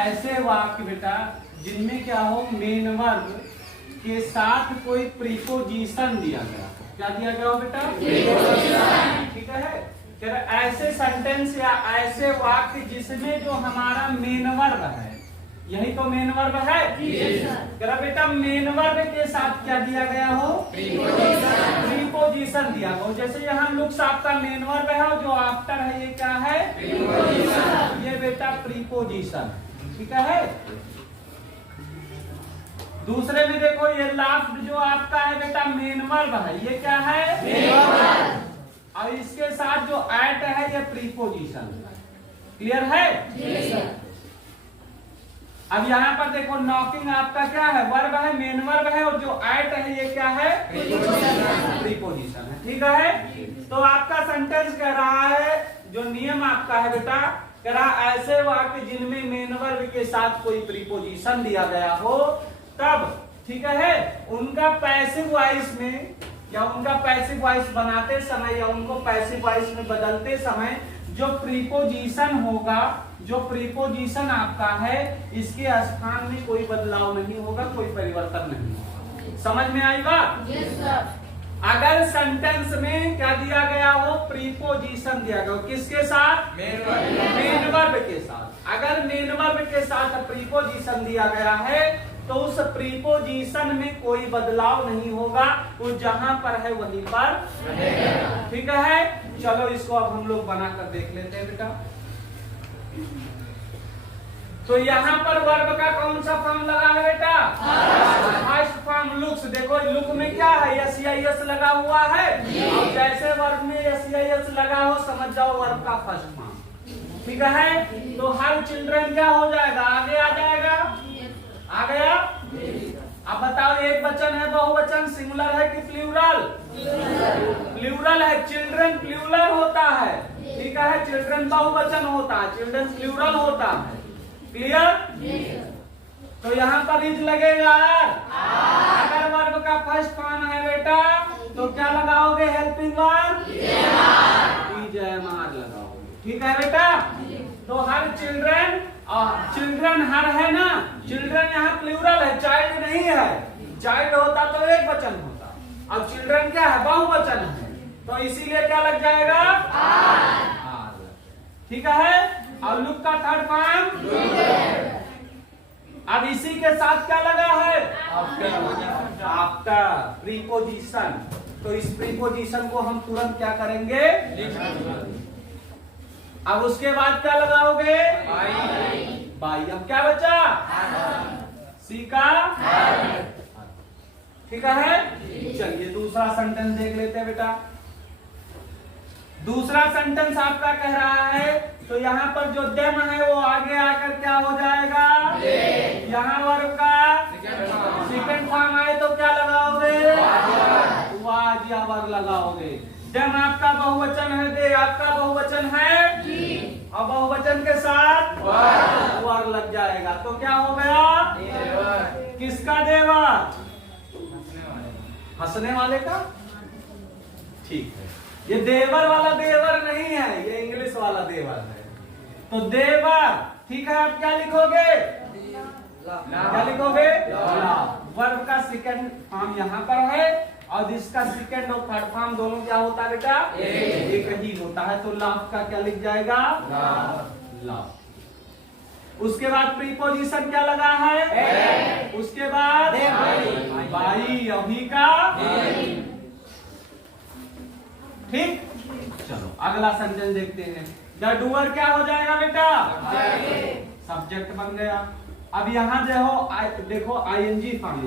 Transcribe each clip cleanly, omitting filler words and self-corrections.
ऐसे वाक्य बेटा जिनमें क्या हो, मेन वर्ब के साथ कोई प्रीपोजिशन दिया गया हो। क्या दिया गया हो बेटा? प्रीपोजिशन। ठीक है, फिर ऐसे सेंटेंस या ऐसे वाक्य जिसमें जो हमारा मेन वर्ब है, यही तो मेन वर्ब है। जरा बेटा मेन वर्ब के साथ क्या दिया गया हो? प्रीपोजिशन दिया हो। जैसे यहाँ लुक्स आपका मेन वर्ब है और जो आफ्टर है ये क्या है? ये बेटा प्रीपोजिशन। ठीक है, दूसरे में देखो ये लास्ट जो आपका है बेटा मेन वर्ब है, ये क्या है? Main verb. और इसके साथ जो एट है ये प्रीपोजिशन। क्लियर है? अब यहाँ पर देखो नॉकिंग आपका क्या है? वर्ब है, मेन वर्ब है, और जो एट है ये क्या है? प्रीपोजिशन है। ठीक है, तो आपका सेंटेंस कह रहा है, जो नियम आपका है बेटा, कह रहा ऐसे वाक्य जिनमें मेन वर्ब के साथ कोई प्रीपोजिशन दिया गया हो तब, ठीक है, उनका पैसिव वॉइस में या उनका पैसिव वॉइस बनाते समय या उनको पैसिव वॉइस में बदलते समय जो प्रीपोजिशन होगा, जो प्रीपोजिशन आपका है, इसके स्थान में कोई बदलाव नहीं होगा, कोई परिवर्तन नहीं होगा। समझ में आई बात? Yes sir. अगर सेंटेंस में क्या दिया गया हो? प्रीपोजिशन दिया गया हो। किसके साथ? मेन वर्ब के साथ। अगर मेन वर्ब के साथ प्रीपोजिशन दिया गया है तो उस प्रीपोजिशन में कोई बदलाव नहीं होगा, वो जहां पर है वहीं पर रहेगा। ठीक है, चलो इसको अब हम लोग बनाकर देख लेते हैं बेटा। तो यहाँ पर वर्ब का कौन सा फॉर्म लगा है बेटा? First form looks. देखो लुक में क्या है? एस लगा हुआ है, और जैसे वर्ब में एस लगा हो समझ जाओ वर्ब का फर्स्ट फॉर्म। ठीक है, तो हर चिल्ड्रन क्या हो जाएगा? आगे आ जाएगा। आ गया? अब बताओ एक वचन है, बहुवचन, सिंगुलर है कि प्लूरल? प्लूरल है। चिल्ड्रन प्लूरल होता है। ठीक है, चिल्ड्रन बहुवचन होता है, चिल्ड्रन प्लूरल होता है। क्लियर? तो यहाँ पर इज लगेगा। अगर वर्ब का फर्स्ट फॉर्म है बेटा तो क्या लगाओगे? हेल्पिंग वर्ब इज लगाओगे। ठीक है बेटा, तो हर चिल्ड्रन, चिल्ड्रन हर है ना, चिल्ड्रन यहाँ प्लूरल है, चाइल्ड नहीं है। चाइल्ड होता तो एक वचन होता, अब चिल्ड्रन क्या है? बहुवचन है, तो इसीलिए क्या लग जाएगा? आर। ठीक है, और लुक का थर्ड फॉर्म। अब इसी के साथ क्या लगा है? After preposition. तो इस प्रीपोजिशन को हम तुरंत क्या करेंगे? अब उसके बाद क्या लगाओगे? बाई। अब क्या बचा? सी का। ठीक है, चलिए दूसरा सेंटेंस देख लेते हैं बेटा। दूसरा सेंटेंस आपका कह रहा है, तो यहाँ पर जो देम है वो आगे आकर क्या हो जाएगा? यहाँ वर्ब का सेकंड फॉर्म आए तो क्या लगाओगे? वाज या वर लगाओगे। देम आपका बहुवचन है, दे आपका बहुवचन है, और बहुवचन के साथ वर लग जाएगा, तो क्या हो गया? किसका देवर? हंसने वाले का। ठीक है, ये देवर वाला देवर नहीं है, ये इंग्लिश वाला देवर है। तो देवर। ठीक है, आप क्या लिखोगे? क्या लिखोगे? वर्ब का सेकंड फॉर्म यहाँ पर है, और इसका सेकंड और थर्ड फॉर्म दोनों क्या होता है बेटा? एक ही होता है। तो लाभ का क्या लिख जाएगा? लाभ। उसके बाद प्रीपोजिशन क्या लगा है? उसके बाद बाई, अभी का। ठीक, चलो अगला सेंटेंस देखते हैं। द डूअर क्या हो जाएगा बेटा? सब्जेक्ट बन गया। अब यहाँ देखो आईएनजी फॉर्म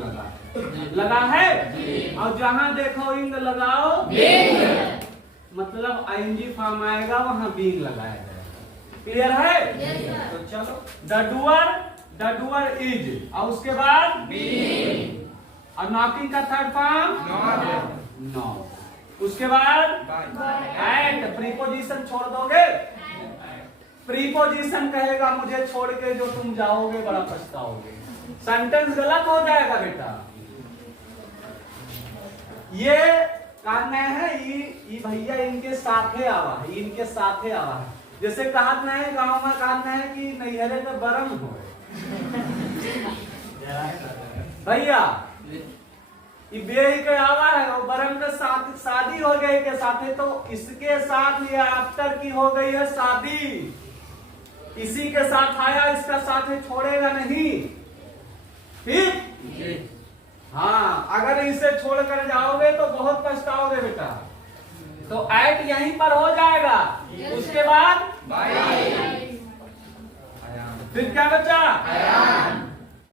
लगा है, और जहां देखो इंग लगाओ, मतलब आईएनजी फॉर्म आएगा वहां बीइंग लगाया जाएगा। क्लियर है? तो चलो द डूअर इज, और उसके बाद बीइंग, और नॉकिंग का थर्ड फॉर्म नॉट। उसके बाद एट। प्रीपोजिशन छोड़ दोगे? प्रीपोजिशन कहेगा मुझे छोड़ के जो तुम जाओगे बड़ा पछताओगे। सेंटेंस गलत हो जाएगा बेटा। ये कहना है ये भैया इनके साथे आवा है, इनके साथे आवा है। जैसे कहना है गांव में, कहना है कि नैहरे में बरम हो, भैया ये बेही के आवा है वो बरम के साथ शादी हो गई के साथ है, तो इसके साथ ये आफ्टर की हो गई है शादी, इसी के साथ आया, इसका साथ है छोड़ेगा नहीं, ठीक। हाँ, अगर इसे छोड़कर जाओगे तो बहुत पछताओगे बेटा। तो ऐट यहीं पर हो जाएगा, उसके बाद फिर क्या बचा?